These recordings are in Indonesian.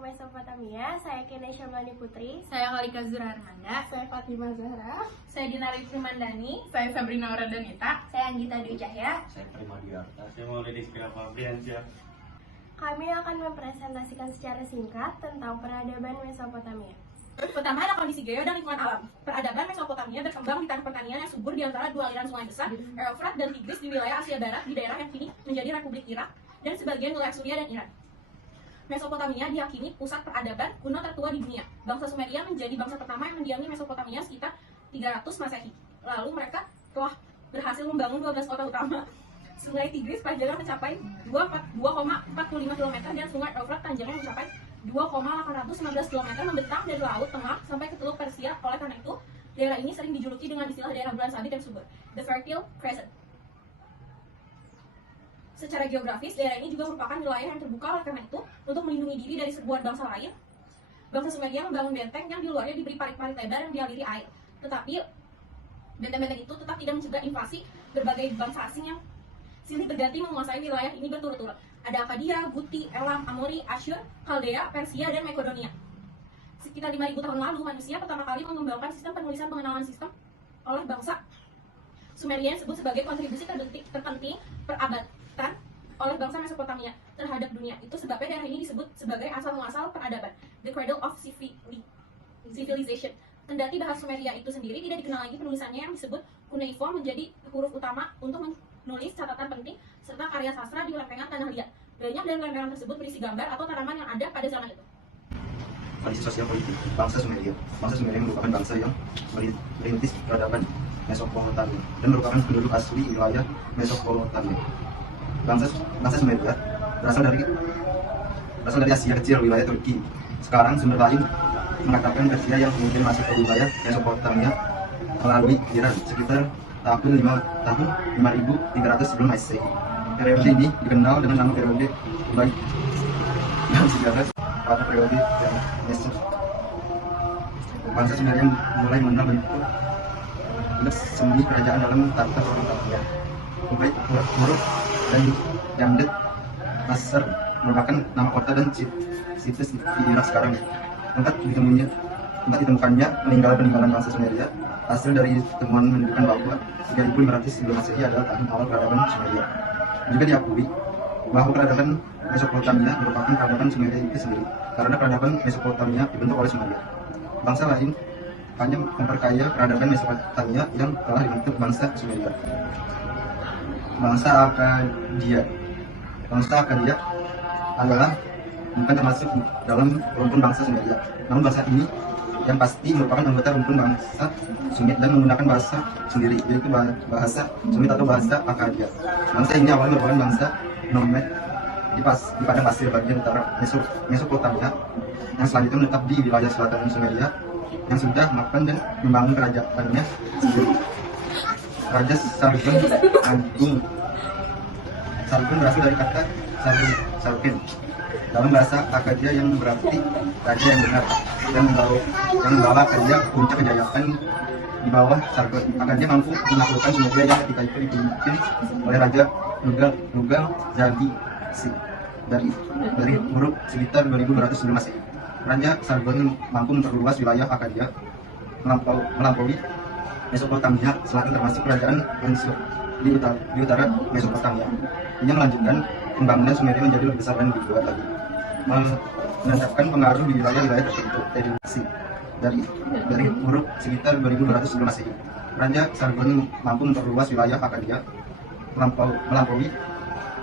kelompok Mesopotamia. Saya Kenesha Mani Putri. Saya Kalika Zura Armanda. Saya Fatima Zahra. Saya Dinari Primandani. Saya Sabrina Oradanita. Saya Anggita Dwi Cahya. Saya Prima Diarta. Saya Maulidi Fabriansyah. Kami akan mempresentasikan secara singkat tentang peradaban Mesopotamia. Pertama ada kondisi geo dan lingkungan alam. Peradaban Mesopotamia berkembang di tanah pertanian yang subur di antara dua aliran sungai besar, Eufrat dan Tigris di wilayah Asia Barat di daerah yang kini menjadi Republik Irak dan sebagian wilayah Suriah dan Iran. Mesopotamia diyakini pusat peradaban kuno tertua di dunia. Bangsa Sumeria menjadi bangsa pertama yang mendiami Mesopotamia sekitar 300 Masehi. Lalu mereka telah berhasil membangun 12 kota utama. Sungai Tigris panjangnya mencapai 2,45 km dan Sungai Eufrat panjangnya mencapai 2,819 km membentang dari Laut Tengah sampai ke Teluk Persia. Oleh karena itu, daerah ini sering dijuluki dengan istilah daerah bulan sabit yang subur, the Fertile Crescent. Secara geografis, daerah ini juga merupakan wilayah yang terbuka. Oleh karena itu, untuk melindungi diri dari serbuan bangsa lain, bangsa Sumeria membangun benteng yang di luarnya diberi parit-parit lebar yang dialiri air. Tetapi, benteng-benteng itu tetap tidak mencegah invasi berbagai bangsa asing yang silih berganti menguasai wilayah ini berturut-turut. Ada Akkadia, Guti, Elam, Amori, Asyur, Kaldea, Persia, dan Makedonia. Sekitar 5.000 tahun lalu, manusia pertama kali mengembangkan sistem penulisan pengenalan sistem oleh bangsa Sumeria yang disebut sebagai kontribusi terpenting perabatan oleh bangsa Mesopotamia terhadap dunia. Itu sebabnya daerah ini disebut sebagai asal-muasal peradaban, the cradle of civilization. Kendati bahasa Sumeria itu sendiri tidak dikenal lagi, penulisannya yang disebut cuneiform menjadi huruf utama untuk menulis catatan penting serta karya sastra di lempengan tanah liat. Banyak dari lempengan tersebut berisi gambar atau tanaman yang ada pada zaman itu. Kondisi sosial politik bangsa Sumeria. Bangsa Sumeria merupakan bangsa yang merintis peradaban Mesopotamia dan merupakan penduduk asli wilayah Mesopotamia. Bangsa Sumeria berasal dari Asia Kecil, wilayah Turki. Sekarang sumber lain mengatakan Persia yang kemudian masuk ke wilayah Mesopotamia melalui Iran sekitar tahun 5300 sebelum Masehi. Periode ini dikenal dengan nama periode Ubaid dan sejarah pada periode yang Mesir. Bangsa Sumeria mulai mengenal bentuk seni kerajaan dalam tata Mesopotamia. Ubaid, Uruk, dan Yamdet Nasr merupakan nama kota dan situs di Irak sekarang. Tempat ditemukannya peninggalan bangsa Sumeria hasil dari temuan menunjukkan bahwa 3500 sebelum Masehi adalah tahun awal peradaban Sumeria. Juga diakui bahwa peradaban Mesopotamia merupakan peradaban Sumeria itu sendiri, karena peradaban Mesopotamia dibentuk oleh Sumeria. Bangsa lain hanya memperkaya peradaban Mesopotamia yang telah dibentuk bangsa Sumeria. Bangsa Akkadia adalah bukan termasuk dalam rumpun bangsa Sumeria. Namun bangsa ini yang pasti merupakan anggota rumpun bangsa Sumit dan menggunakan bahasa sendiri, yaitu bahasa Sumit atau bahasa Akkadia. Bangsa ini awalnya merupakan bangsa nomad di padang pasir bagian utara Mesopotamia yang selanjutnya menetap di wilayah selatan Sumeria yang sudah mapan dan membangun kerajaannya sendiri. Raja Sargon Agung. Sargon berasal dari kata Sargon dalam bahasa Akkadia yang berarti raja yang benar, dan membawa Akkadia ke puncak kejayaan di bawah Sargon. Akkadia mampu menaklukkan Sumeria yang ketika itu dipimpin oleh Raja Nugal Jagisi dari Uruk sekitar 2200 sebelum Masehi. Raja Sargon mampu memperluas wilayah Akkadia melampaui Mesopotamia selatan, termasuk kerajaan Ansur di utara Mesopotamia. Ini melanjutkan pembangunan Sumeria menjadi lebih besar dan lebih kuat lagi, menetapkan pengaruh di wilayah-wilayah tertentu dari Uruk sekitar 2200 sebelum Masehi. Raja Sargon mampu memperluas wilayah Akkadia melampaui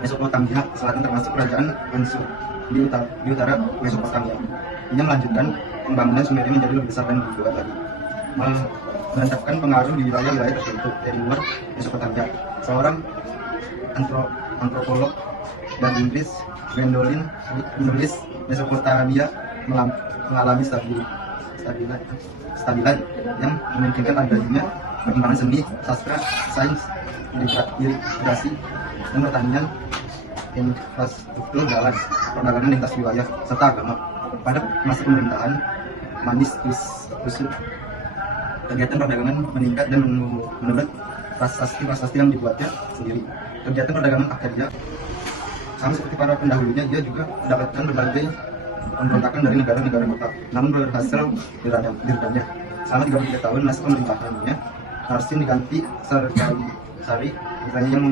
Mesopotamia selatan, termasuk kerajaan Ansur di utara Mesopotamia. Ini melanjutkan pembangunan Sumeria menjadi lebih besar dan lebih kuat lagi, menetapkan pengaruh di wilayah-wilayah tertentu dari luar Mesopotamia. Seorang antropolog dan Inggris, Gwendolyn menulis Mesopotamia mengalami stabilan yang memungkinkan adanya perkembangan seni, sastra, sains, irigasi, dan pertanian, infrastruktur jalan, perdagangan lintas wilayah, serta agama. Pada masa pemerintahan Manis Kusut, kegiatan perdagangan meningkat dan menurut prasasti yang dibuatnya sendiri. Kegiatan perdagangan Akkadia sama seperti para pendahulunya, dia juga mendapatkan berbagai pemberontakan dari negara-negara kota, namun berhasil diredamnya. Selama 33 tahun masa pemerintahannya, Narsin diganti Sari putranya yang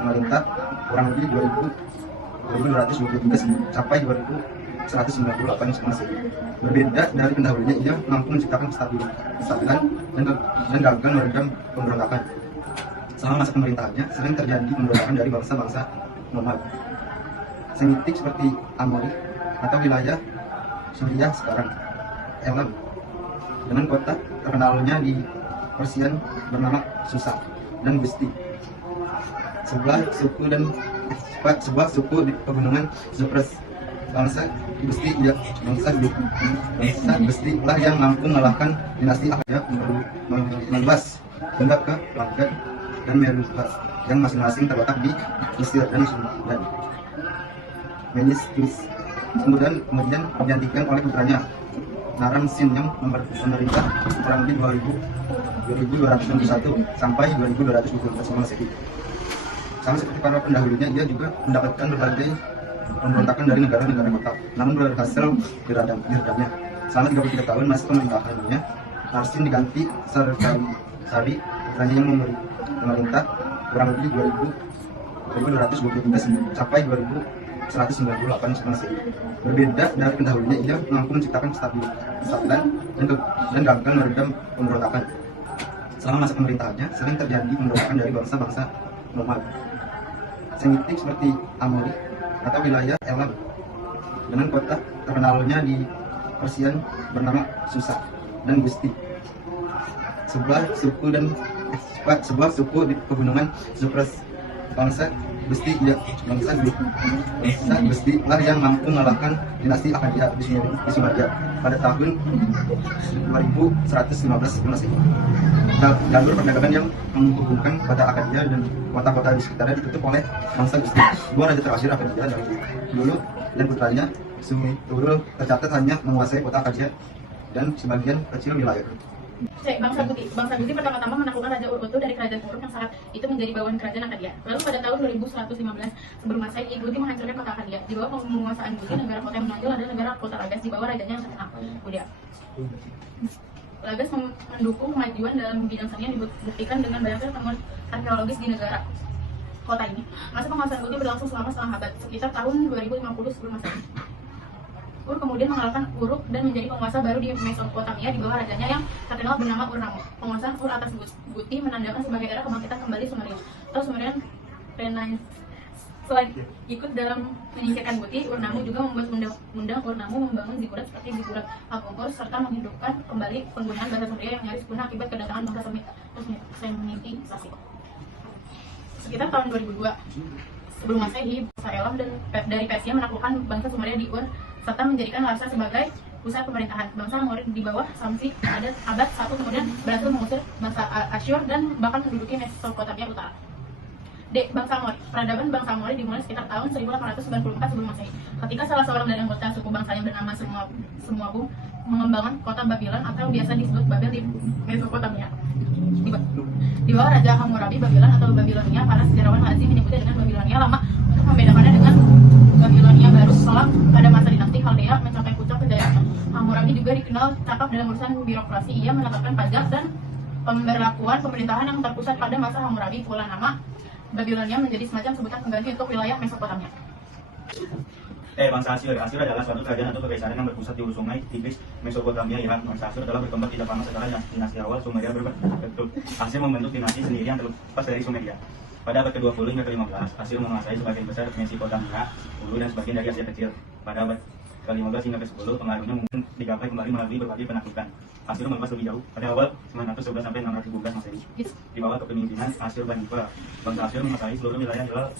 memerintah kurang lebih 2223 sampai 2198 Masehi. Berbeda dari pendahulunya, ia mampu menciptakan kestabilan dan gagal meredam pemberontakan. Selama masa pemerintahannya, sering terjadi pemberontakan dari bangsa-bangsa nomad Semitik seperti Amori atau wilayah Suriah sekarang, Elam, dengan kota terkenalnya di Persian bernama Susa dan Gusti. Sebuah suku di pegunungan Zopres, bangsa Gusti lah yang mampu mengalahkan dinasti Achaea meluas hingga ke Baghdad dan Meroe yang masing-masing terletak di Mesir dan Sudan. Meniscus kemudian digantikan oleh putranya Naram Sin yang memerintah kurang lebih 2261 sampai 2220 Masehi. Sama seperti para pendahulunya, ia juga mendapatkan berbagai pemberontakan dari negara-negara kota, namun berhasil diredamnya. Selama 33 tahun masa pemerintahannya, Narsin diganti Sari putranya yang memerintah kurang lebih 2223 sampai 2198 Masehi. Berbeda dari pendahulunya, ia mampu menciptakan kestabilan dan gagal meredam pemberontakan. Selama masa pemerintahannya, sering terjadi pemberontakan dari bangsa-bangsa nomad Semitik seperti Amori atau wilayah Elam, dengan kota terkenalnya di Persian bernama Susa dan Gusti. Sebuah suku di pegunungan Zopres, bangsa Gusti lah yang mampu mengalahkan dinasti Achaea di Sumeria pada tahun 2115 Masehi. Jalur perdagangan yang menghubungkan kota Achaea dan kota-kota di sekitarnya ditutup oleh bangsa Gusti. Dua raja terakhir Achaea dari dulu dan putranya Suturul tercatat hanya menguasai kota Achaea dan sebagian kecil wilayah. Bangsa Guti pertama-tama menaklukkan Raja Uruk-utu dari kerajaan Uruk yang saat itu menjadi bawahan kerajaan Achaea. Lalu pada tahun 2115 sebelum Masehi, Guti menghancurkan kota Achaea. Di bawah penguasaan Guti, negara kota yang menonjol adalah negara kota Lagas di bawah rajanya yang terkenal, Budia. Lagas mendukung kemajuan dalam bidang seni yang dibuktikan dengan banyaknya temuan arkeologis di negara kota ini. Masa penguasaan Guti berlangsung selama setengah abad, sekitar tahun 2050 sebelum Masehi. Ur kemudian mengalahkan Uruk dan menjadi penguasa baru di Mesopotamia di bawah rajanya yang terkenal bernama Ur-Nammu. Penguasaan Ur atas Guti menandakan sebagai era kebangkitan kembali Sumeria atau Sumerian Renaissance. Selain ikut dalam menyingkirkan Guti, Ur-Nammu juga membuat undang-undang Ur-Nammu membangun zigurat seperti zigurat Al-Kubur serta menghidupkan kembali penggunaan bahasa Sumeria yang nyaris punah akibat kedatangan bangsa Semitisasi. Sekitar tahun 2002 sebelum Masehi, bangsa Elam dan dari Persia menaklukkan bangsa Sumeria di Ur serta menjadikan Larsa sebagai pusat pemerintahan. Bangsa Amori di bawah sampai ada abad 1 kemudian berhasil mengusir bangsa Asyur dan bahkan menduduki Mesopotamia Utara. Bangsa Amori. Peradaban bangsa Amori dimulai sekitar tahun 1894 sebelum Masehi. Ketika salah seorang dari anggota suku bangsa yang bernama Semuabu mengembangkan kota Babylon atau biasa disebut Babel di Mesopotamia. Di bawah Raja Hammurabi, Babylon atau Babilonia, para sejarawan lazim menyebutnya dengan Babilonia Lama untuk membedakannya dengan Babilonia Baru. Setelah pada masa dinasti Chaldea mencapai puncak kejayaan, Hammurabi juga dikenal cakap dalam urusan birokrasi. Ia menetapkan pajak dan pemberlakuan pemerintahan yang terpusat pada masa Hammurabi. Pula nama Babilonia menjadi semacam sebutan pengganti untuk wilayah Mesopotamia. Bangsa Asyur. Asyur adalah suatu kerajaan atau kekaisaran yang berpusat di hulu sungai Tigris, Mesopotamia, Irak. Bangsa Asyur telah berkembang tidak lama setelah dinasti awal Sumeria berbentuk. Asyur membentuk dinasti sendiri yang terlepas dari Sumeria. Pada abad ke-20 hingga ke-15, Asyur menguasai sebagian besar Mesopotamia, Hulu dan sebagian dari Asia Kecil. Pada abad ke-15 hingga ke-10, pengaruhnya mungkin digapai kembali melalui berbagai penaklukan. Asyur meluas lebih jauh pada awal 911 sampai 612 Masehi. Di bawah kepemimpinan Asyurbanipal, bangsa Asyur menguasai seluruh wilayah Hilal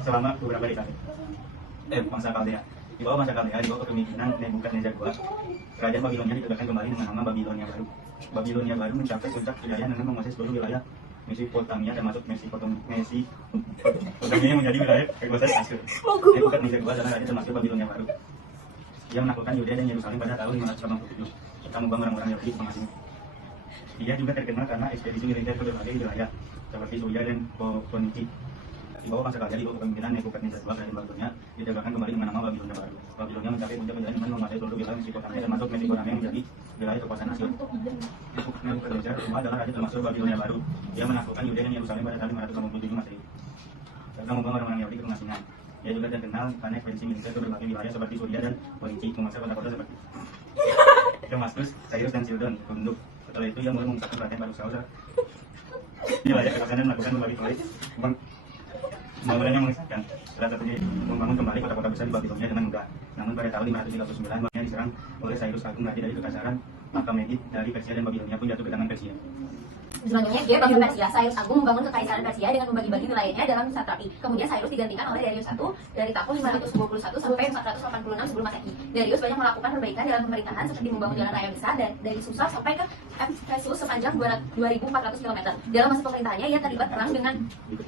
selama beberapa dekade. Bangsa Chaldea. Di bawah bangsa Chaldea, di bawah kepemimpinan Nebukadnezar II, kerajaan Babilonia ditegakkan kembali dengan nama Babilonia Baru. Babilonia Baru mencapai puncak kejayaan dengan menguasai seluruh wilayah Mesopotamia, termasuk Mesopotamia yang menjadi wilayah kekuasaan Asyur. Nebukadnezar II adalah raja termasuk Babilonia Baru. Ia menaklukkan Yudea dan Yerusalem pada tahun 587 serta membuang orang-orang Yahudi pengasing. Dia juga terkenal karena ekspedisi militer ke berbagai wilayah seperti Suria dan Poniki. Di bawah bangsa Kaldia di bawah kepemimpinan Nebukadnezar II Kerajaan Babilonia ditegakkan kembali dengan nama Babilonia baru. Babilonia mencapai puncak penjajah dengan menguasai seluruh wilayah Mesopotamia termasuk Mesopotamia menjadi wilayah kekuasaan Asyur. Nebukadnezar II adalah raja termasuk Babilonia baru. Dia menaklukkan Yudea dan Yerusalem pada tahun 587 Masehi. Serta membawa orang-orang Yahudi ke pengasingan. Dia juga terkenal karena ekspedisi militer ke berbagai wilayah seperti Suria dan Poinci, menguasai kota-kota seperti Damaskus, Cyrus dan Sidon, tunduk. Setelah itu ia mulai memusatkan perhatian pada usaha di wilayah kekuasaan dan melakukan berbagai proyek pembangunan yang mengisahkan. Salah satunya membangun kembali kota-kota besar di Babilonia dengan mudah. Namun pada tahun 539 Babilonia diserang oleh Cyrus Agung raja dari kekasaran, maka Medit dari Persia dan Babilonia pun jatuh ke tangan Persia. Selanjutnya, dia bangsa Persia. Cyrus Agung membangun kekaisaran Persia dengan membagi-bagi wilayahnya dalam satrapi. Kemudian Cyrus digantikan oleh Darius I dari tahun 521 sampai 486 sebelum Masehi. Darius banyak melakukan perbaikan dalam pemerintahan seperti membangun jalan raya besar dari Susa sampai ke Efesus sepanjang 2.400 km. Dalam masa pemerintahannya, ia terlibat perang dengan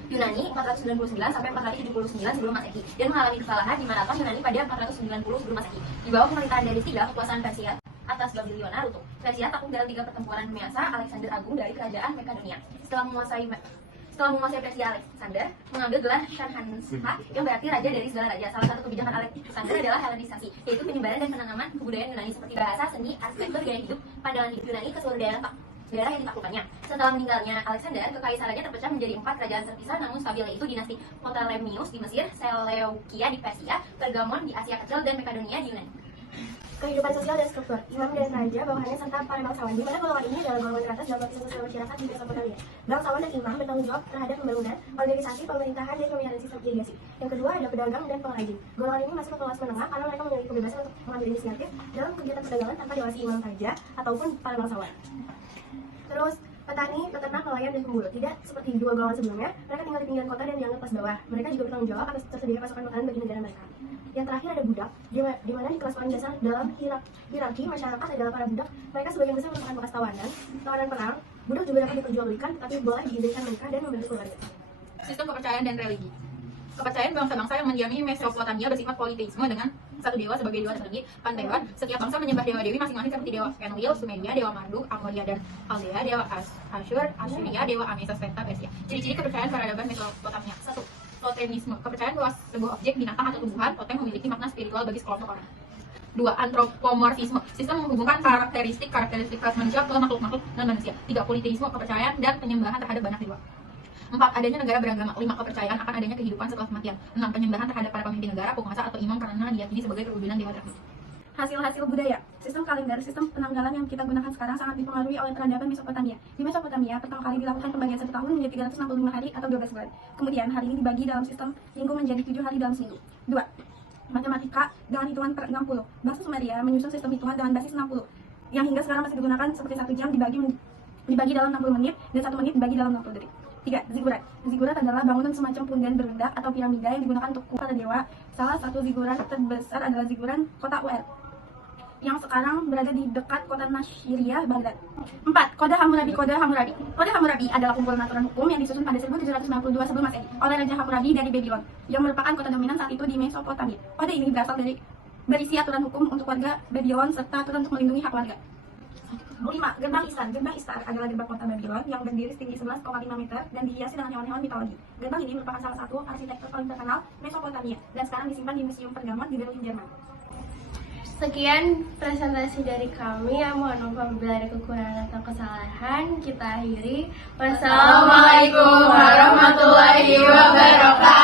Yunani 499 sampai 479 sebelum Masehi dan mengalami kesalahan di Marathon Yunani pada 490 sebelum Masehi. Di bawah pemerintahan Darius III, kekuasaan Persia atas Babilonia runtuh. Persia takluk dalam 3 pertempuran Measa Alexander Agung dari kerajaan Makedonia. Setelah menguasai Persia, Alexander mengambil gelar Shanhansha yang berarti raja dari segala raja. Salah satu kebijakan Alexander adalah Helenisasi, yaitu penyebaran dan penanaman kebudayaan Yunani seperti bahasa, seni, arsitektur, gaya hidup, pandangan hidup Yunani ke seluruh daerah yang ditaklukannya. Setelah meninggalnya Alexander, kekaisarannya terpecah menjadi 4 kerajaan terpisah namun stabil, yaitu dinasti Ptolemaios di Mesir, Seleukia di Persia, Pergamon di Asia Kecil, dan Makedonia di Yunani. Kehidupan sosial dan struktur, imam dan raja, bawahannya serta para bangsawan, di mana golongan ini adalah golongan teratas dalam lapisan sosial masyarakat di Mesopotamia. Bangsawan dan imam bertanggung jawab terhadap pembangunan, organisasi, pemerintahan, dan pemeliharaan sistem irigasi. Yang kedua ada pedagang dan pengrajin. Golongan ini masuk ke kelas menengah karena mereka memiliki kebebasan untuk mengambil inisiatif dalam kegiatan perdagangan tanpa diawasi imam raja ataupun para bangsawan. Terus petani, peternak, nelayan, dan pemburu. Tidak seperti 2 golongan sebelumnya, mereka tinggal di pinggiran kota dan dianggap kelas bawah. Mereka juga bertanggung jawab atas tersedia pasokan makanan bagi negara mereka. Yang terakhir ada budak, di mana di kelas paling dasar dalam hierarki masyarakat adalah para budak. Mereka sebagian besar merupakan bekas tawanan perang. Budak juga dapat diperjualbelikan, tapi boleh diizinkan menikah dan membentuk keluarga. Sistem kepercayaan dan religi. Kepercayaan bangsa-bangsa yang mendiami Mesopotamia bersifat politeisme dengan satu dewa sebagai dewa tertinggi, panteon. Setiap bangsa menyembah dewa-dewi masing-masing seperti dewa Enlil, Sumeria, dewa Marduk, Amoria dan Chaldea, dewa Asyur, Assyria, dewa Amesa, Spenta, Persia. Ciri-ciri kepercayaan peradaban Mesopotamia. 1. Totemisme, kepercayaan bahwa sebuah objek, binatang, atau tumbuhan totem memiliki makna spiritual bagi sekelompok orang. 2. Antropomorfisme, sistem menghubungkan karakteristik kelas manusia ke makhluk-makhluk non-manusia. 3. Politeisme, kepercayaan dan penyembahan terhadap banyak dewa. 4. Adanya negara beragama. 5. Kepercayaan akan adanya kehidupan setelah kematian. 6. Penyembahan terhadap para pemimpin negara, penguasa, atau imam karena diyakini sebagai perwujudan dewa tertentu. Hasil-hasil budaya. Sistem kalender, sistem penanggalan yang kita gunakan sekarang sangat dipengaruhi oleh peradaban Mesopotamia. Di Mesopotamia, pertama kali dilakukan pembagian 1 tahun menjadi 365 hari atau 12 bulan. Kemudian, hari ini dibagi dalam sistem minggu menjadi 7 hari dalam seminggu. 2. Matematika dengan hitungan per 60. Bangsa Sumeria menyusun sistem hitungan dengan basis 60, yang hingga sekarang masih digunakan seperti 1 jam dibagi dalam 60 menit dan 1 menit dibagi dalam 60 detik. 3. Zigurat. Zigurat adalah bangunan semacam punden berledak atau piramida yang digunakan untuk para dewa. Salah satu zigurat terbesar adalah ziguran kota Ur, yang sekarang berada di dekat kota Nasiriyah, Baghdad. 4. Kode Hammurabi. Kode Hammurabi adalah kumpulan aturan hukum yang disusun pada 1792 sebelum Masehi oleh Raja Hammurabi dari Babylon, yang merupakan kota dominan saat itu di Mesopotamia. Kode ini berisi aturan hukum untuk warga Babylon serta aturan untuk melindungi hak warga. 5. Gerbang Istar. Gerbang Istar adalah gerbang kota Babylon yang berdiri setinggi 11,5 meter dan dihiasi dengan hewan-hewan mitologi. Gerbang ini merupakan salah satu arsitektur paling terkenal Mesopotamia dan sekarang disimpan di Museum Pergamon di Berlin, Jerman. Sekian presentasi dari kami. Mohon maaf apabila ada kekurangan atau kesalahan. Kita akhiri. Wassalamualaikum warahmatullahi wabarakatuh.